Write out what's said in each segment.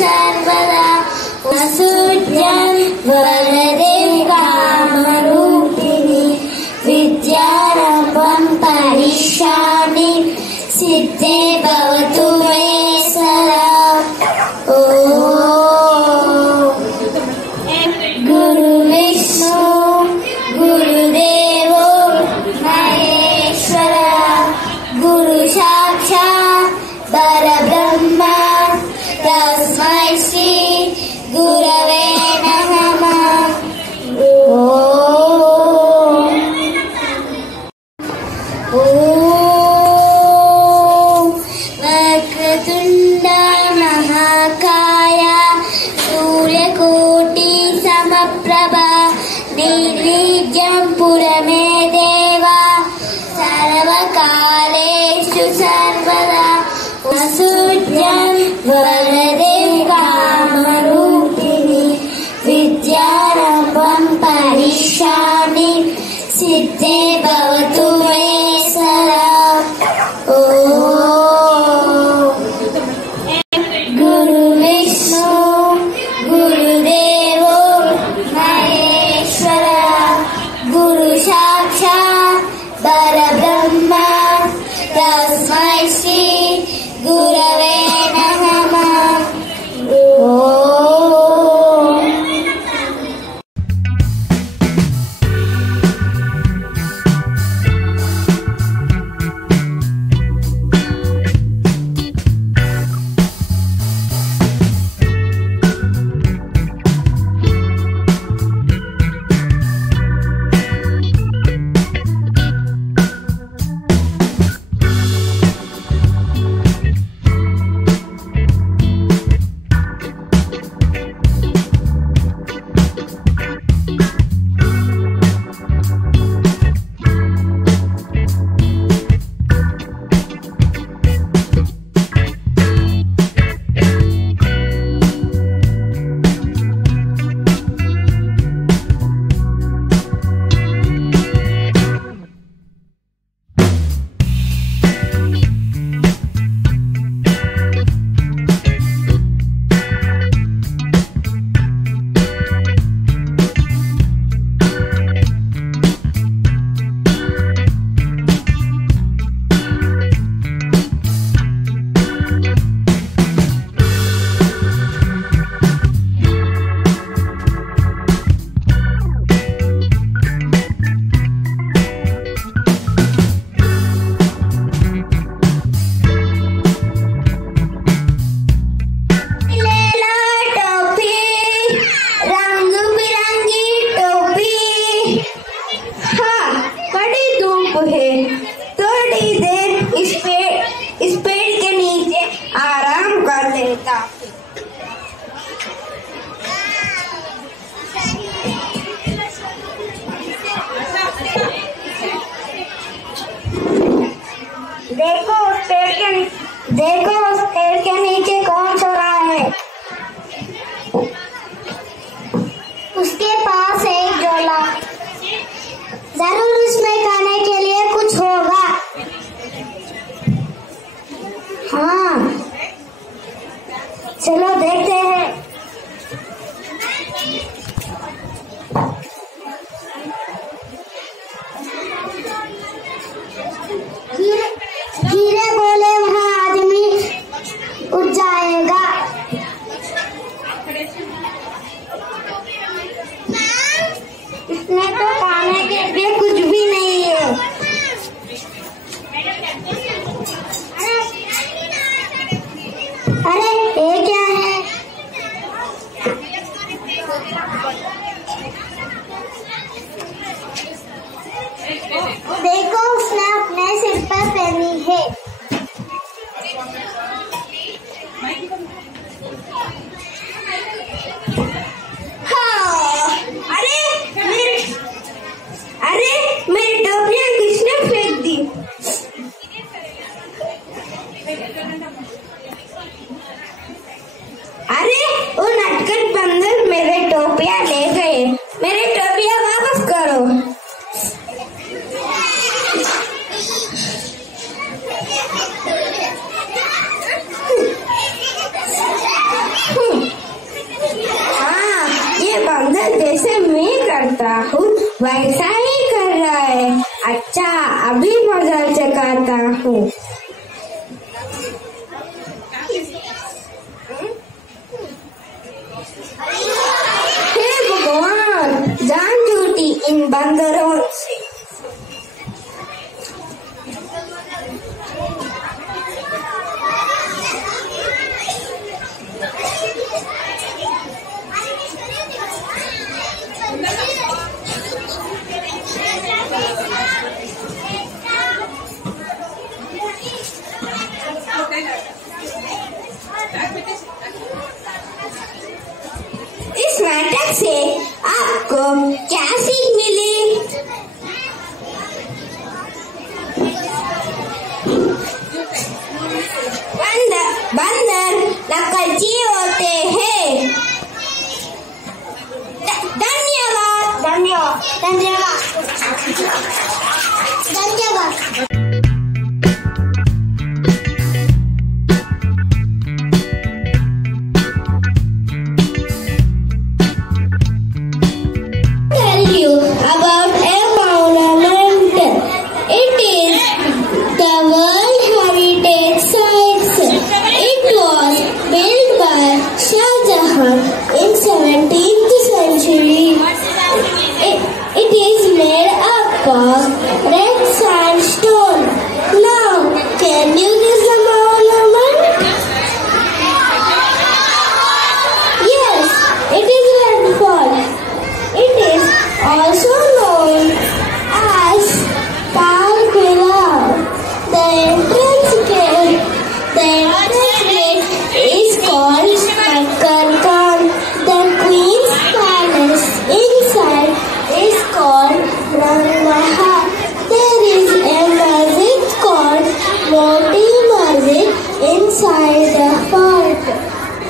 सर्वदा वसुज्यं वरदे कामरूपिणी विद्यारम्भं करिष्यामि सिद्धे भवतु मे सदा। गुरु विष्णु गुरुदेवो महेश्वर गुरु साक्षात् परब्रह्म तस्मै श्री गुरवे नमः। वक्रतुण्ड महाकाय सूर्यकोटि समप्रभा निर्विघ्नं पुरमे देवा सर्वकालेषु सर्वदा वसुज्यं वरदे कामरूपिणी विद्यारम्भं करिष्यामि सिद्धे भवतु मे सदा। गुरु विष्णु गुरुदेवो महेश्वर गुरु साक्षात् परब्रह्म तस्मै श्री गुरवे नमः। थोड़ी देर इस पेड़ के नीचे आराम कर लेता। देखो उस पेड़ के नीचे कौन सो रहा है। उसके पास है एक झोला, जरूर उसमें खाने के लिए कुछ होगा। हाँ चलो देखते हैं। धीरे बोले वहाँ आदमी उठ जाएगा। इसमें तो खाने के लिए कुछ भी नहीं है। अरे ये क्या है। देखो उसने अपने सिर पर पहनी है। हाँ, अरे मेरी टोपियां किसने फेंक दी। अरे वो नटखट बंदर मेरे टोपियां ले गए। मेरे टोपियां वापस करो। हूँ वैसा ही कर रहा है। अच्छा अभी मजा चखाता हूँ। हे भगवान, जान छूटी इन बंदरों से। इस नाटक से आपको क्या सीख मिली? बंदर नकलची होते हैं। धन्यवाद धन्यवाद धन्यवाद धन्यवाद। About a monument. It is the World Heritage Sites. It was built by Shah Jahan in 17th century. It is made up of red sandstone. Now, can you guess the monument? Yes, it is Red Fort. It is also known as Tal Quilla. The entrance gate is called Makar Khan. The Queen's Palace inside is called Rangmahal. There is a masjid called Moti Masjid inside the fort.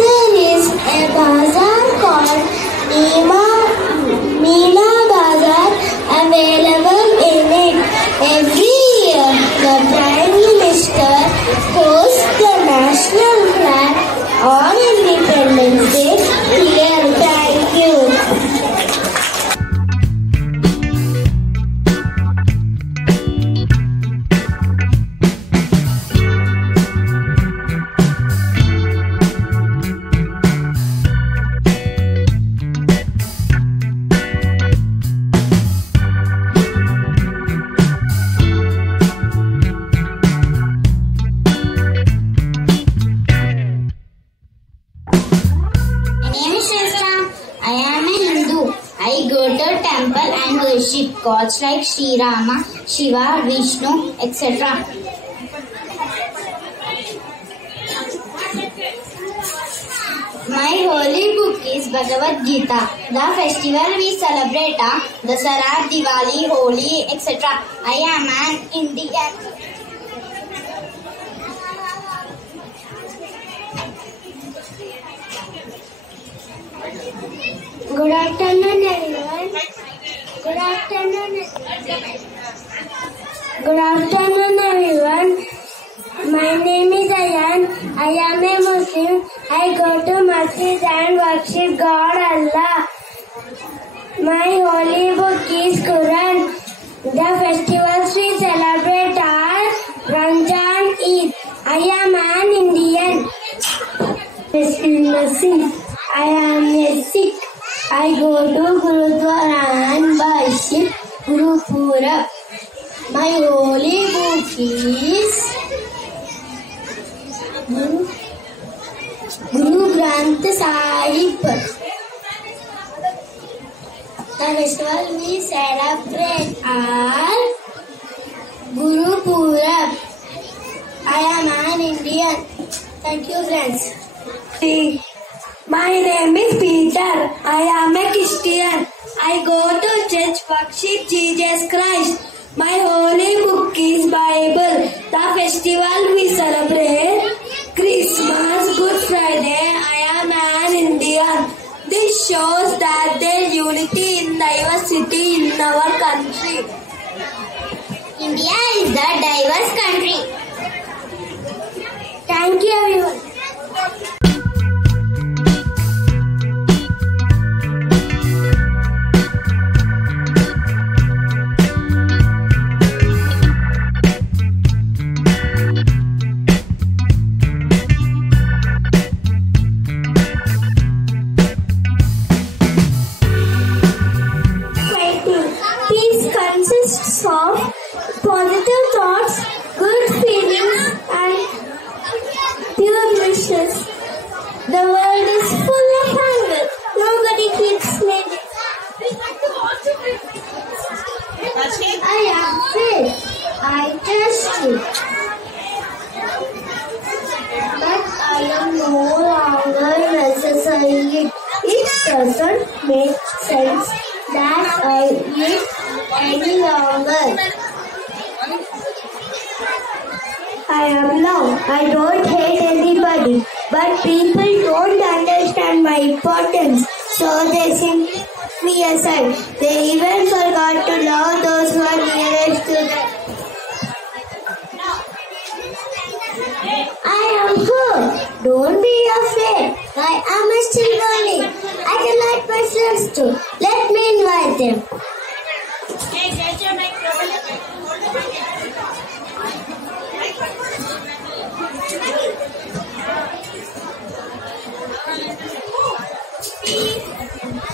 There is a bazaar called Meena Bazaar available in it. Every year, the Prime Minister hosts the national flag on Independence Day here. Thank you. Worship gods like Sri Rama, Shiva, Vishnu, etc. My holy book is Bhagavad Gita. The festival we celebrate are Dasara, Diwali, Holi, etc. I am an Indian. Good afternoon, everyone. Good afternoon, everyone. My name is Ayan. I am a Muslim. I go to masjid and worship God Allah. My holy book is Quran. The festivals we celebrate are Ramzan, Eid. I am an Indian. I am a Sikh. I go to Gurudwara and worship Guru Purab. My holy book is Guru Granth Sahib. The festival we celebrate are Guru Purab. I am an Indian. Thank you, friends. My name is Peter. I am a Christian. I go to church worship Jesus Christ. My holy book is Bible. The festival we celebrate Christmas, Good Friday. I am an Indian. This shows that there is unity in diversity in our country. India is the diverse country. Thank you, everyone. importance, so they simply put me aside. They even forgot to love those who are nearest to them. I am here. Don't be afraid. I am still learning. I can like my friends too. Let me invite them.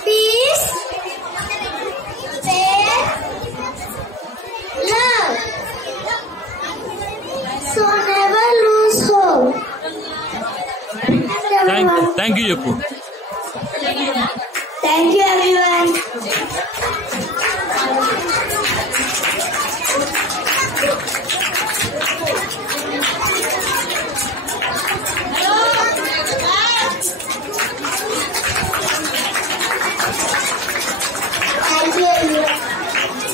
Peace, faith, love. So never lose hope. Thank you, Yappu. Thank you, everyone. Thank you, everyone.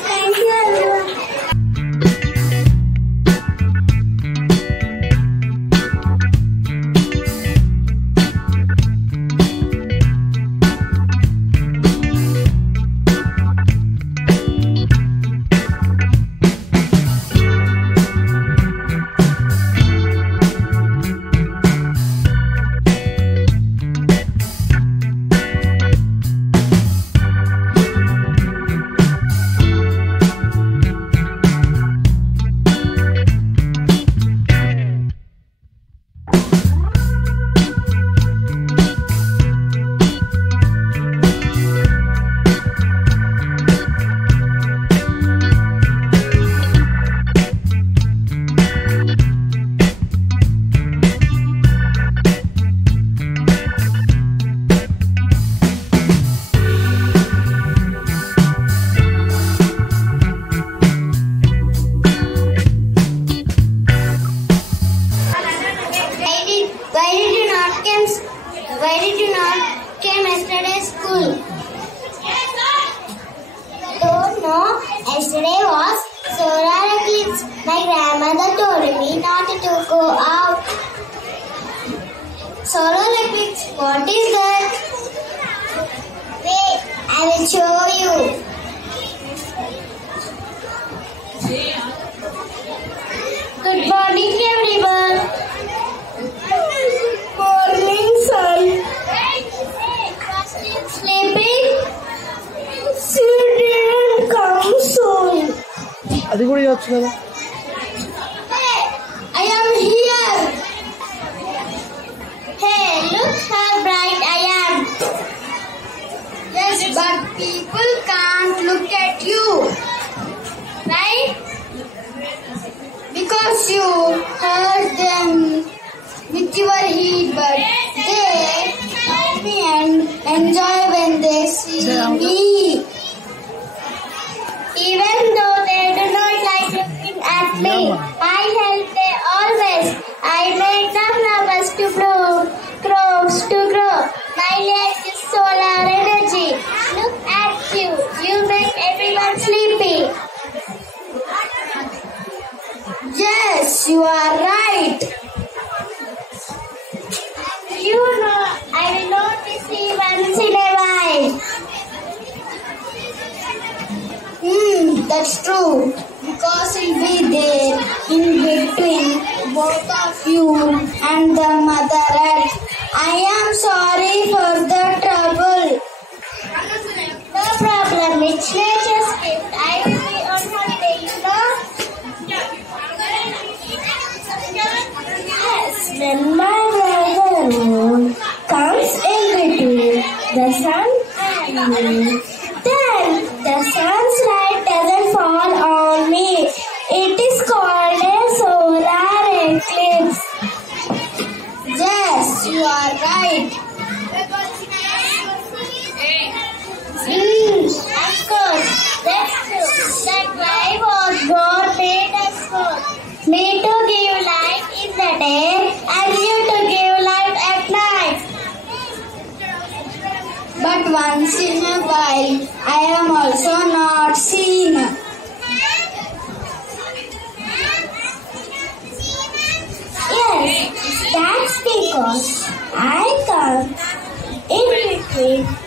Thank you, everyone. Why did you not came yesterday school? Don't know. Yesterday was solar eclipse. My grandmother told me not to go out. Solar eclipse. What is that? Wait, I will show you. Good morning, everyone. Morning, son. Sleeping? You didn't come soon. అది కూడా చేయొచ్చు కదా. Hey, I am here. Hey, look how bright I am. Yes, but people can't look at you. Right? Because you hurt them with your heat, but they help me and enjoy when they see me. Even though they do not like looking at me, I help them always. I make them flowers to grow. My life is solar energy. Look at you. You make everyone sleepy. Yes, you are right. You know, I will only see once in a while. That's true. Because he'll be there in between both of you and the Mother Earth. I am sorry for the trouble. No problem. It's nature's gift. I will be on holiday, you know. Yes, when my brother moon comes in between the sun and me, then the sun's light doesn't fall on me. It is called a solar eclipse. Yes, you are right. Of course, that's true. That life was God made us for. Me to give light in the day and you to give light at night. But once in a while, I am also not seen. Yes, that's because I come in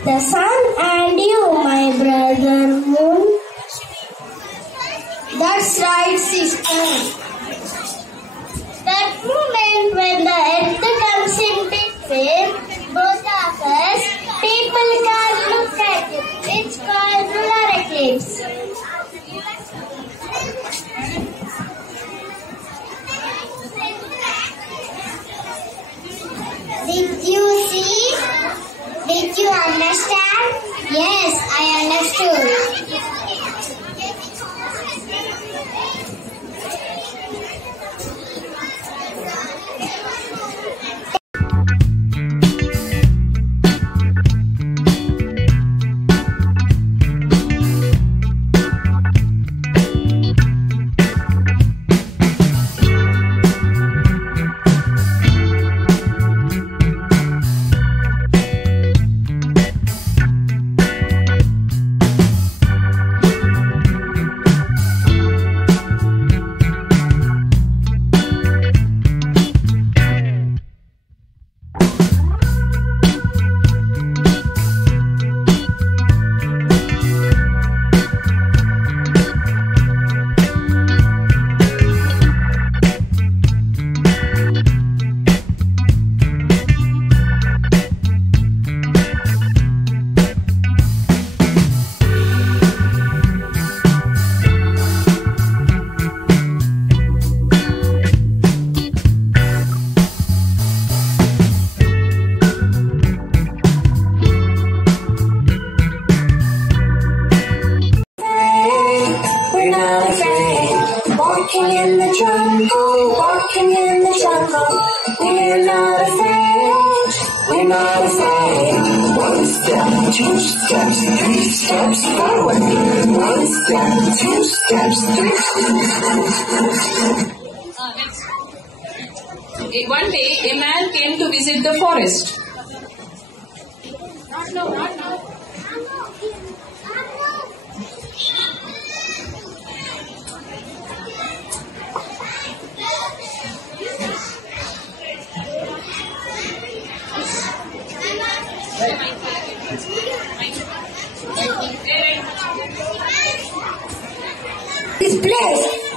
The sun and you, my brother moon. That's right, sister. That moment when the earth comes in between both of us, people can't look at it. It's called lunar eclipse. Did you see? Did you understand? Yes, I understood. Walking in the jungle, walking in the jungle. We're not afraid, we're not afraid. One step, two steps, three steps forward. One step, two steps, three. One day, a man came to visit the forest.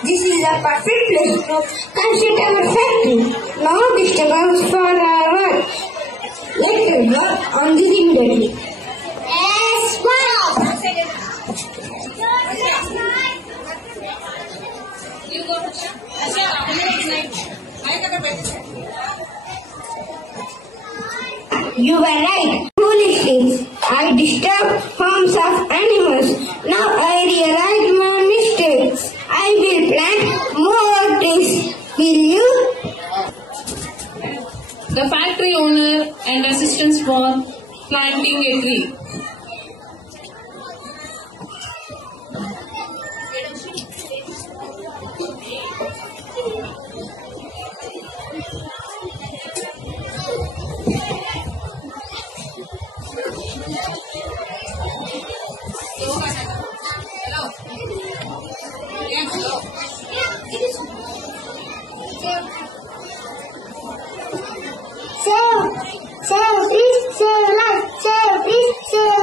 This is a perfect place to construct our factory. No disturbance for our work. Let us work on this immediately. Yes, wow! You were right. Foolish things. I disturbed farms of animals. Now I realize my mistakes. I will plant more trees. Will you? The factory owner and assistants for planting a tree. Save, please, save life, save, please, save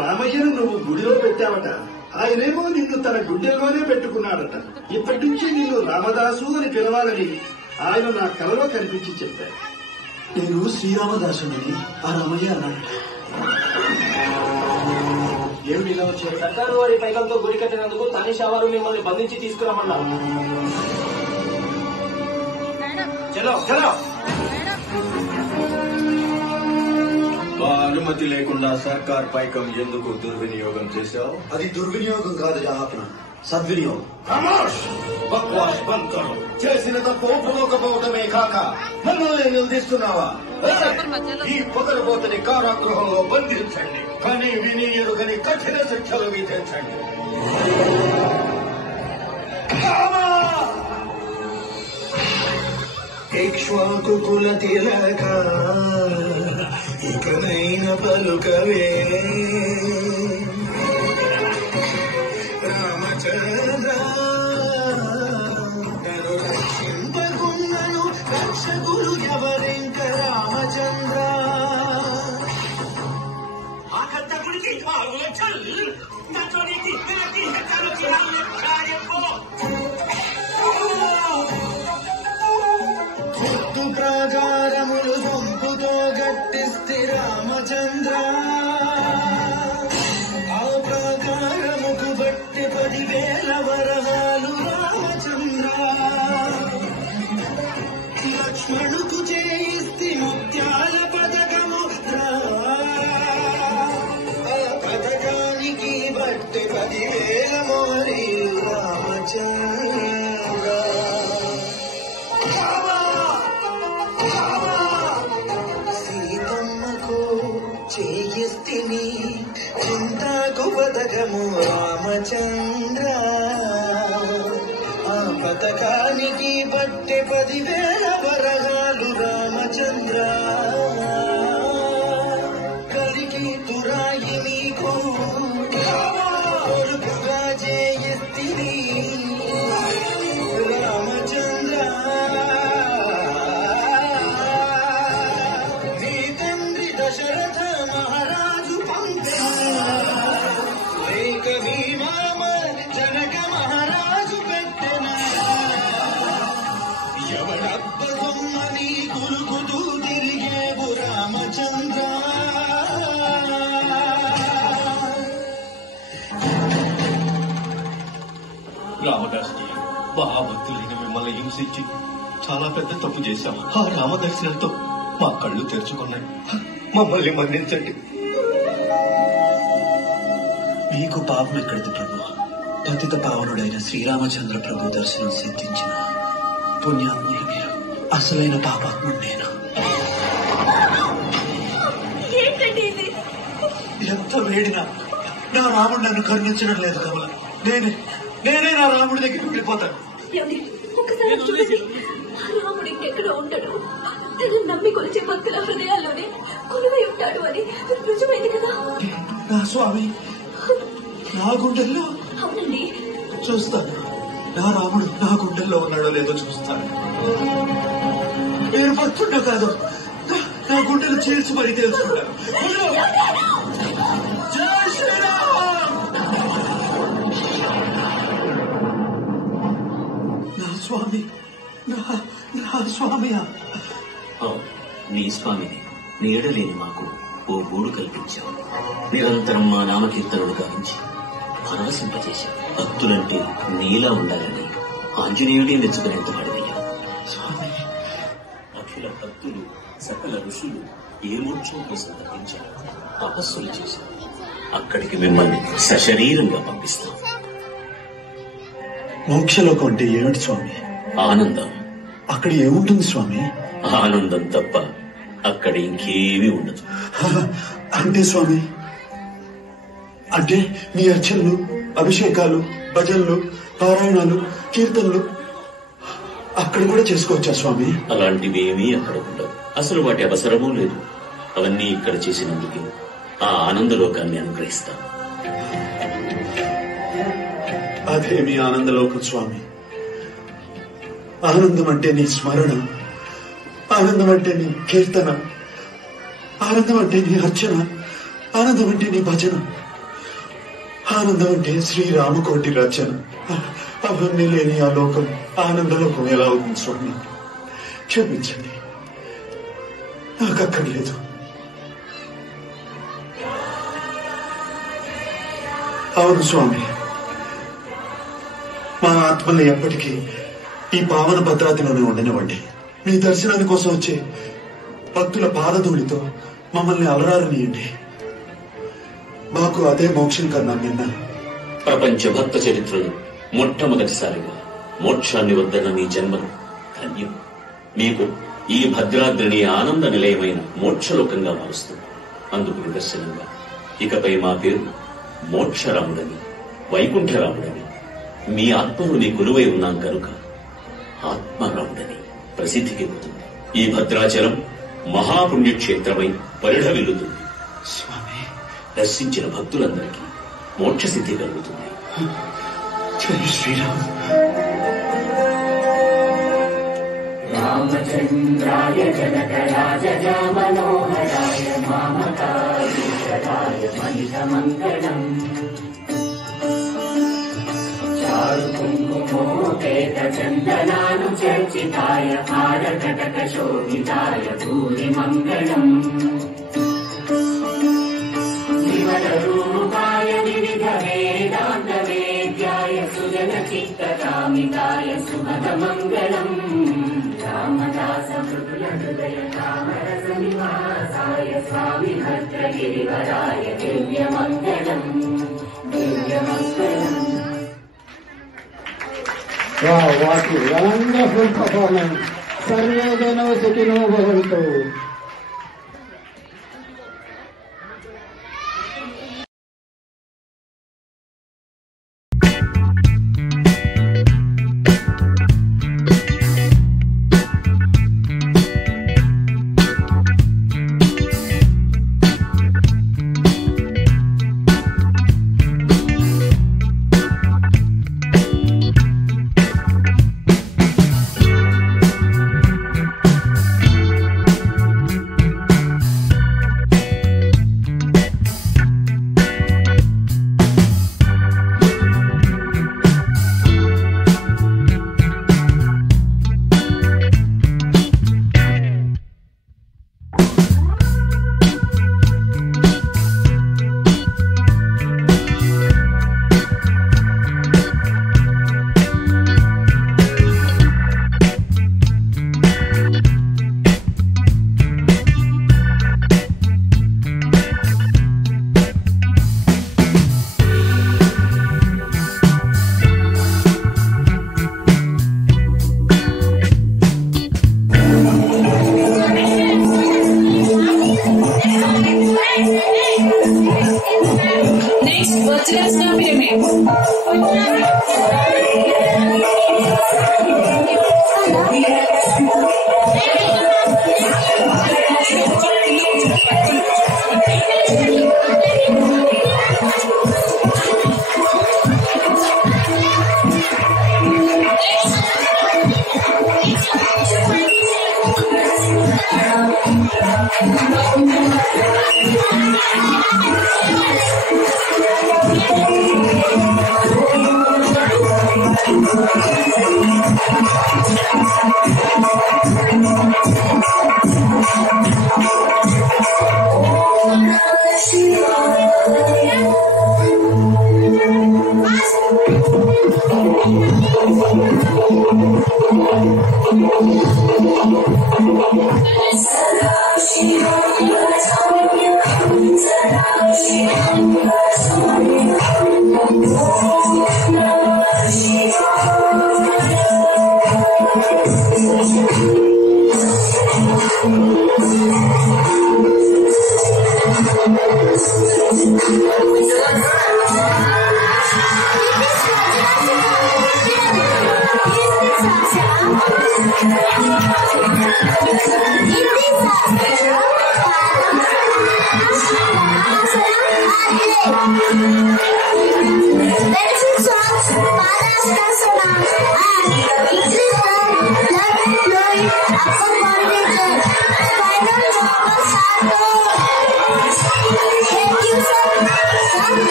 రామయ్యను నువ్వు గుడిలో పెట్టావట. ఆయనేమో నిన్ను తన గుండెల్లోనే పెట్టుకున్నాడట. ఇప్పటి నుంచి నిన్ను రామదాసు అని పిలవాలని ఆయన నా కలలో కనిపించి చెప్పాడు. నేను శ్రీరామదాసుని ఆ రామయ్య అన్నాడట. ఏమిటి ఇలా వచ్చారు? సర్కారు వారి పైకలతో గురి కట్టినందుకు తనీషా వారు మిమ్మల్ని బంధించి తీసుకురమ్మన్నారు. చలో చలో. అనుమతి లేకుండా సర్కార్ పైకం ఎందుకు దుర్వినియోగం చేశావు? అది దుర్వినియోగం కాదు జహాపన, సద్వినియోగం. బక్వాస్ బంద్ కరో. చేసిన తప్పు ఒప్పుకోకపోవటమే కాక మమ్మల్ని నిలదీస్తున్నావా? ఈ పొగరబోతని కారాగృహంలో బంధించండి. కానీ విని ఎరుగని కఠిన శిక్షలు విధించండి. ఇక్ష్వాకు కుల తిలక ఇకనైన పలుకవే రామచంద్ర. నన్ను రక్షింపకున్నను రక్షకులు ఎవరింక రామచంద్ర. చుట్టూ ప్రాకారములు పంపుతో గట్టిస్తే రామచంద్ర. ఆ ప్రాకారముకు బట్టి 10,000 వరహాలు రామచంద్ర. లక్ష్మణుకు చేయిస్తే ముత్యాల పథకము ఆ పథకానికి బట్టి 10,000 మోరీ రామచంద్ర. చేయిస్తిని చింతాకు పథకము రామచంద్ర. ఆ పథకానికి బట్టె 10,000 వరహాలు రామచంద్ర. కలికి తురాయి నీకు కొడుకుగా చేయిస్తిని రామచంద్ర. నీ తండ్రి దశరథ మహారాజు లేక మీ మామ జనక మహారాజు పెట్టెన. ఎవడబ్బ సొమ్మని కులుకుతూ తిరిగేవు రామచంద్ర. రామదాస్జీ, మహాభక్తులైన మిమ్మల్ని హింసించి చాలా పెద్ద తప్పు చేశాం. ఆ రామదర్శనంతో మా కళ్ళు తెరుచుకున్నాయి. మమ్మల్ని మన్నించండి. మీకు పాపం ఎక్కడిది ప్రభు? పతిత పావనుడైన శ్రీరామచంద్ర ప్రభు దర్శనం సిద్ధించిన పుణ్యాత్ములు మీరు. అసలైన పాపాత్ముడు నేను. ఎంత వేడినా నా రాముడు నన్ను కరుణించడం లేదు కమల. నేనే నా రాముడి దగ్గరికి వెళ్ళిపోతాను. ఒకసారి చూడండి, రాముడు ఇంకెక్కడో ఉంటాడు. తను నమ్మి కొలిచే భక్తుల హృదయాల్లోనే కొలువై ఉంటాడు అని రుజువైంది కదా. నా స్వామి నా గుండెల్లో అవునండి. చూస్తాను. నా రాముడు నా గుండెల్లో ఉన్నాడో లేదో చూస్తాను. నేను భక్తున్నా కాదు, నా గుండెలు చీల్చి మరీ తెలుసుకుంటాను. జై శ్రీరామ్! నా స్వామి, నా స్వామియా? నీ స్వామిని నీడలేని మాకు ఓ గూడు కల్పించావు. నిరంతరం మా నామకీర్తనలు గావించి పరవశింపజేశావు. భక్తులంటే నీలా ఉండాలని ఆంజనేయుడే మెచ్చుకునేంత వాడివయ్యా. స్వామి, అఖిల భక్తులు సకల ఋషులు ఏ మోక్షం కోసం తప్పించారు, తపస్సులు చేశారు. అక్కడికి మిమ్మల్ని సశరీరంగా పంపిస్తాం. మోక్షలోకం అంటే ఏమిటి స్వామి? ఆనందం. అక్కడ ఏముంటుంది స్వామి? ఆనందం తప్ప అక్కడ ఇంకేమీ ఉండదు. అంటే స్వామి, అంటే మీ అర్చనలు, అభిషేకాలు, భజనలు, పారాయణాలు, కీర్తనలు అక్కడ కూడా చేసుకోవచ్చా స్వామి? అలాంటివేమీ అక్కడ ఉండవు. అసలు వాటి అవసరమూ లేదు. అవన్నీ ఇక్కడ చేసినందుకు ఆ ఆనందలోకాన్ని అనుగ్రహిస్తాం. అదే మీ ఆనందలోకం స్వామి. ఆనందం అంటే నీ స్మరణ, ఆనందం అంటే నీ కీర్తన, ఆనందం అంటే నీ అర్చన, ఆనందం అంటే నీ భజన, ఆనందం అంటే శ్రీరామకోటి రచన. అవన్నీ లేని ఆ లోకం ఆనందలోకం ఎలా అవుతుంది స్వామి? క్షమించండి, నాకు అక్కర్లేదు. అవును స్వామి, మా ఆత్మల్ని ఎప్పటికీ ఈ పావన భద్రాతిలోనే ఉండనివ్వండి. మీ దర్శనాని కోసం వచ్చే భక్తుల పాదధూళితో మమ్మల్ని అలరారనీయండి. మాకు అదే మోక్షం కన్నా నిన్న. ప్రపంచ భక్త చరిత్రలో మొట్టమొదటిసారిగా మోక్షాన్ని వద్దన్న నీ జన్మను ధన్యం. మీకు ఈ భద్రాద్రిని ఆనంద నిలయమైన మోక్షలోకంగా మారుస్తుంది. అందుకు నిదర్శనంగా ఇకపై మా పేరు మోక్షరాముడని, వైకుంఠరాముడని, మీ ఆత్మలోని కొలువై ఉన్నాం కనుక ఆత్మరాముడని ప్రసిద్ధికెక్కుతుంది. ఈ భద్రాచలం మహాపుణ్యక్షేత్రమై పరిఢవిల్లుతుంది. స్వామి, దర్శించిన భక్తులందరికీ మోక్షసిద్ధి కలుగుతుంది. జై శ్రీరామ్. రామచంద్రాయ జనకరాజ మనోహరాయ మామకాయ మహితమంగళం చారు కుంకుమోపేత చందనాను చర్చితాయ హారకటక శోభితాయ భూరి మంగళం విమల రూపాయ వివిధ వేదాంత వేద్యాయ సుజన చిత్తకామితాయ శుభద మంగళం రామదాస మృదుల హృదయ కామరస నివాసాయ స్వామి భద్రగిరివరాయ దివ్య మంగళం దివ్య మంగళం. Wow, what a wonderful performance. Sarve jano sukhino bhavantu.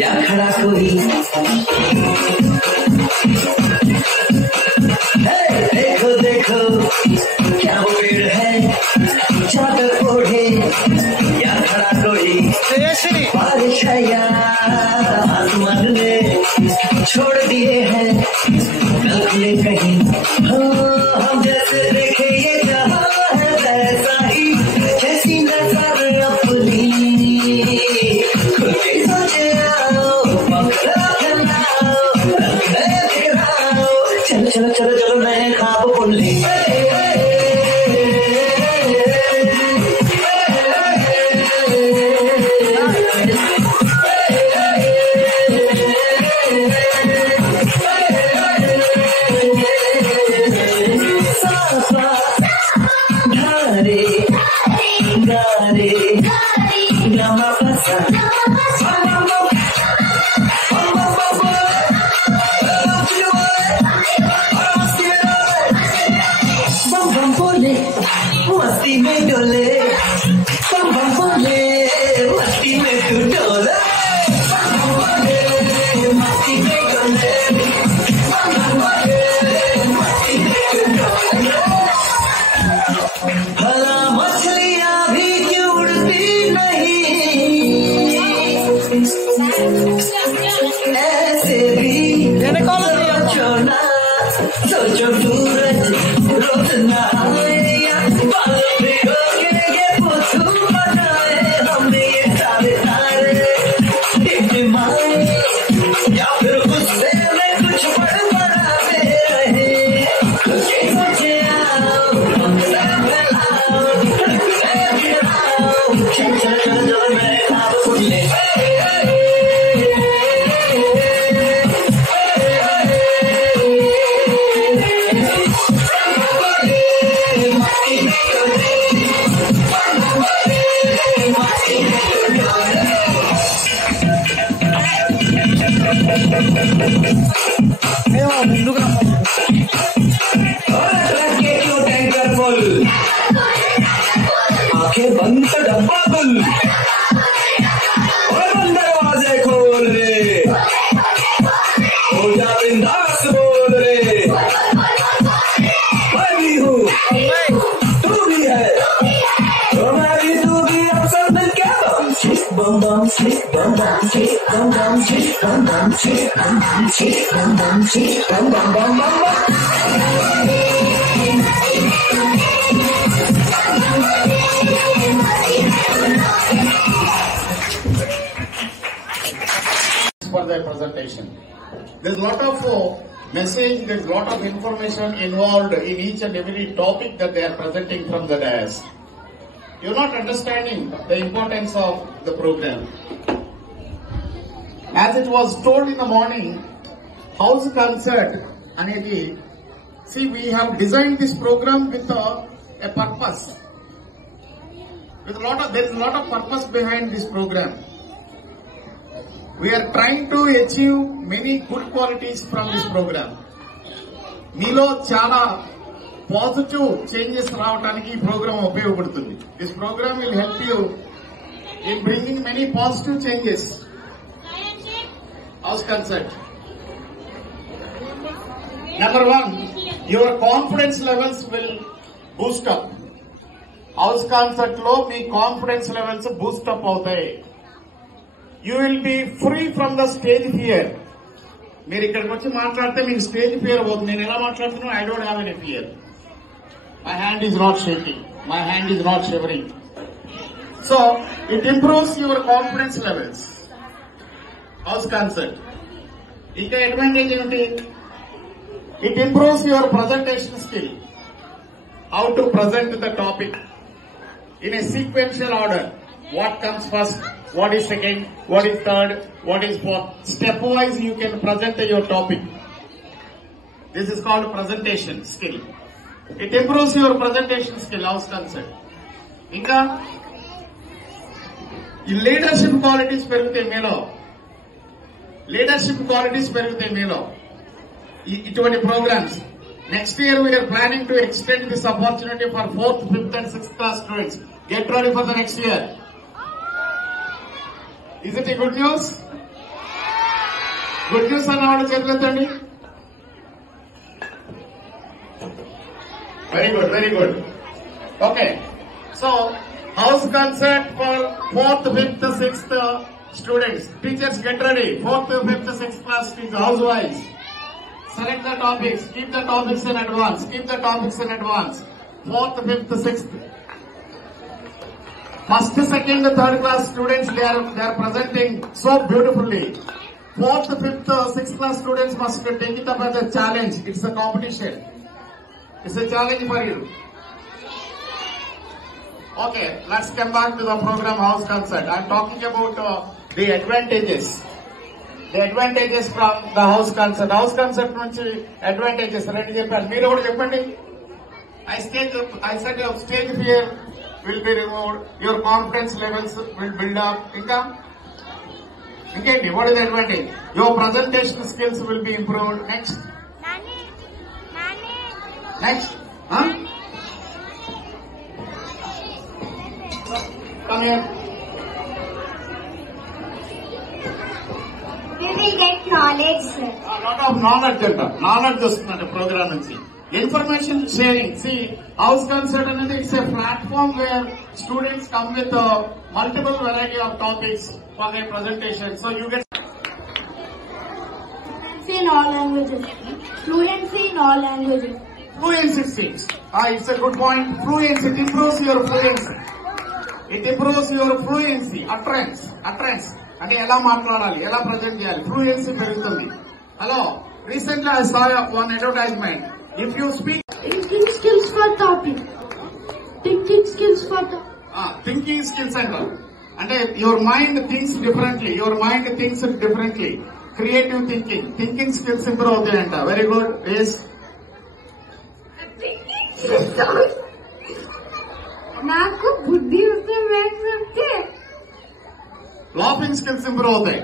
या खड़ा कोई देखो देखो क्या वो पेड़ है चादर ओढ़े या खड़ा कोई बारिश है या आसमान ने छोड़ दिए हैं कल खुले कहीं हम जैसे देखे ये जहाँ है वैसा ही कैसी नजर अपनी खुद ही सोचे आओ पकड़ा फैलाओ चलो चलो चलो चलो नए ख्वाब बुन ले मस्ती में डोले बम बम बोले मस्ती में तू डोले मस्ती में डोले बम बम बोले मस्ती में तू डोले भला मछलियाँ भी क्यों उड़ती नहीं ऐसे भी सोचो ना सोचो सूरज रोज ना आंखें बंद तो डब्बा बुल और बंद दरवाजे खोल रे हो जा बिंदास बोल रे मैं भी हूँ तू भी है तो मैं भी तू भी अब सब मिल के बम बम शिश बम बम शिश बम बम शिश बम बम शिश बम बम शिश बम बम शिश बम बम बम बम for their presentation. There's a lot of message, there's a lot of information involved in each and every topic that they are presenting from the dais. You're not understanding the importance of the program. As it was told in the morning, house concert, Anedi, see, we have designed this program with a purpose. There is a lot of purpose behind this program. We are trying to achieve many good qualities from this program. Meelo chala positive changes raavataniki ee program upayogapadutundi. This program will help you in bringing many positive changes. House concert. Number 1, your confidence levels will boost up. House concert lo mee confidence levels boost up avutayi. You will be free from the stage fear. మీరు ఇక్కడికి వచ్చి మాట్లాడితే మీకు stage fear పోతుంది. నేను ఎలా మాట్లాడుతున్నా I don't have any fear. My hand is not shaking, my hand is not shivering. So it improves your confidence levels. House concert ఇంకా అడ్వాంటేజ్ ఏమిటి? It improves your presentation skill. How to present the topic in a sequential order. What comes first, what is second, what is third, what is fourth. Stepwise you can present your topic. This is called presentation skill. It improves your presentation skill, house concert. Inka leadership qualities perugute meelo. Leadership qualities perugute meelo. Iటువంటి programs. Next year we are planning to extend this opportunity for 4th, 5th and 6th class students. Get ready for the next year. Is it a good news? Good news అన్నవాడు చేతులెత్తండి. Very good, very good. Okay. So, house concert for 4th, 5th, 6th students. Teachers, get ready. 4th, 5th, 6th class teachers, housewise. Select the topics. Keep the topics in advance. Keep the topics in advance. 4th, 5th, 6th. First, 2nd, 3rd class students, they are presenting so beautifully. 4th, 5th, 6th class students must take it up as a challenge. It's a competition. It's a challenge for you. Okay, let's come back to the program house concert. I'm talking about the advantages. The advantages from the house concert. House concert nunchi advantages. Ready chepparu. Meeru kuda cheppandi. I said your stage fear will be removed. Your confidence levels will build up. Inkendi, what is the advantage? Your presentation skills will be improved. Next. Next. Huh? Come here. We will get knowledge, sir. A lot of knowledge anta. Knowledge వస్తున్నట్టు program నుంచి. Information sharing. See, house concert అనేది it's a platform where students come with multiple variety of topics for their presentation. So you get Fluency in all languages. Fluency in all languages. Fluency skills. It's a good point. Fluency. It improves your fluency. It improves your fluency. Utterance. అంటే ఎలా మాట్లాడాలి, ఎలా present చేయాలి, fluency పెరుగుతుంది. Hello, recently I saw one advertisement. If you speak Thinking skills for topic. Thinking skills for topic. Thinking skills అంటారు. అంటే your mind thinks differently. Creative thinking skills improve అవుతాయంట. Very good. Yes, నాకు బుద్ధి వస్తే laughing skills improve అవుతాయి.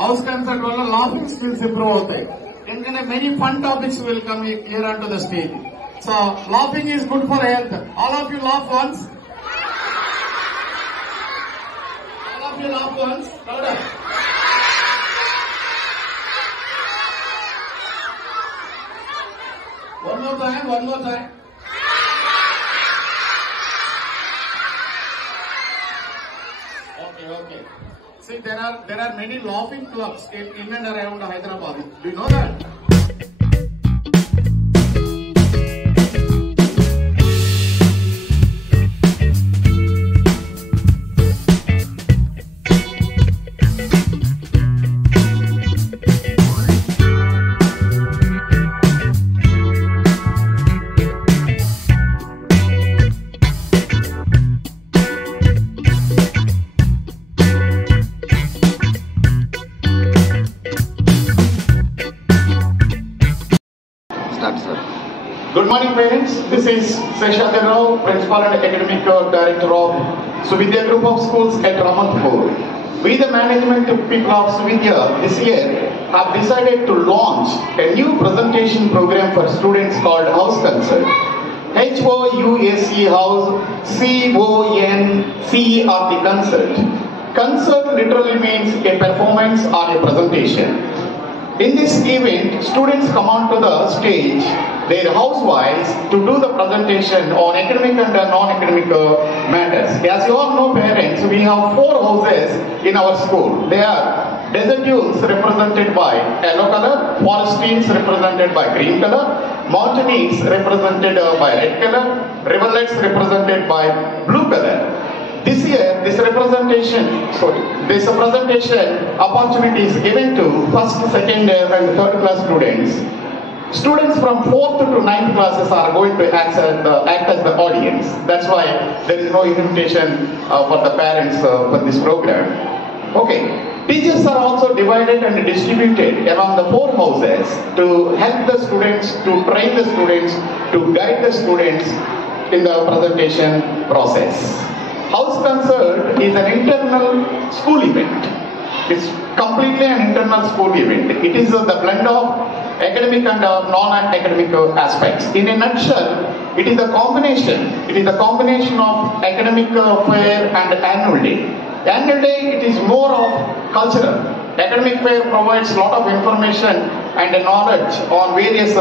House concert వల్ల laughing skills improve అవుతాయి. ఎందుకంటే many fun topics will come here on to the stage. So laughing is good for health. All of you laugh once. One more time. Okay. See, there are many laughing clubs in and around Hyderabad. Do you know that? Good morning, parents. This is Seshadhar Rao, Principal and Academic Director of Suvidya Group of Schools at Ramanpur. We, the management people of Suvidya, this year have decided to launch a new presentation program for students called House Concert. HOUSE House, CONCERT Concert. Concert literally means a performance or a presentation. In this event, students come onto the stage, their house-wise, to do the presentation on academic and non-academic matters. As you all know, parents, we have 4 houses in our school. They are desert dunes represented by yellow color, forest streams represented by green color, mountains represented by red color, rivulets represented by blue color. This year, this presentation opportunity is given to first, second, and third class students. Students from 4th to 9th classes are going to act as the audience. That's why there is no invitation for the parents for this program. Okay. Teachers are also divided and distributed among the 4 houses to help the students, to train the students, to guide the students in the presentation process. House concert is an internal school event. It's completely an internal school event. It is the blend of academic and non-academic aspects. In a nutshell, it is a combination of academic fair and annual day. Annual day, it is more of cultural. Academic fair provides a lot of information and knowledge on various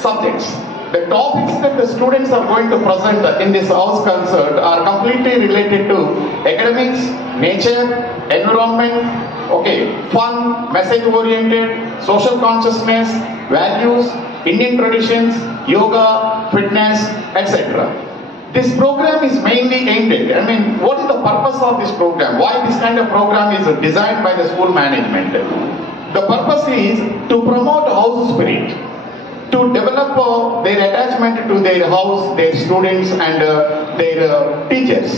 subjects. The topics that the students are going to present in this house concert are completely related to academics, nature, environment, fun, message oriented, social consciousness, values, Indian traditions, yoga, fitness, etc. This program is mainly aimed at, what is the purpose of this program? Why this kind of program is designed by the school management? The purpose is to promote house spirit, to develop their attachment to their house, their students and their teachers,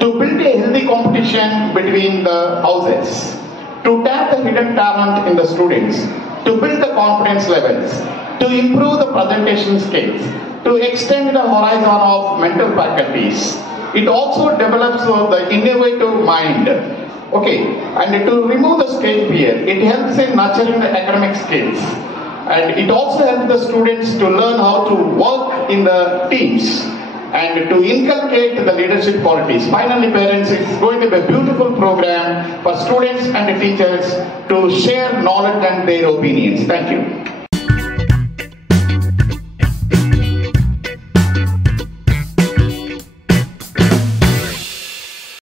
to build a healthy competition between the houses, to tap the hidden talent in the students, to build the confidence levels, to improve the presentation skills, to extend the horizon of mental faculties. It also develops the innovative mind. And to remove the stage fear, it helps in nurturing the academic skills. And it also helps the students to learn how to work in the teams and to inculcate the leadership qualities. Finally, parents, it's going to be a beautiful program for students and teachers to share knowledge and their opinions. Thank you.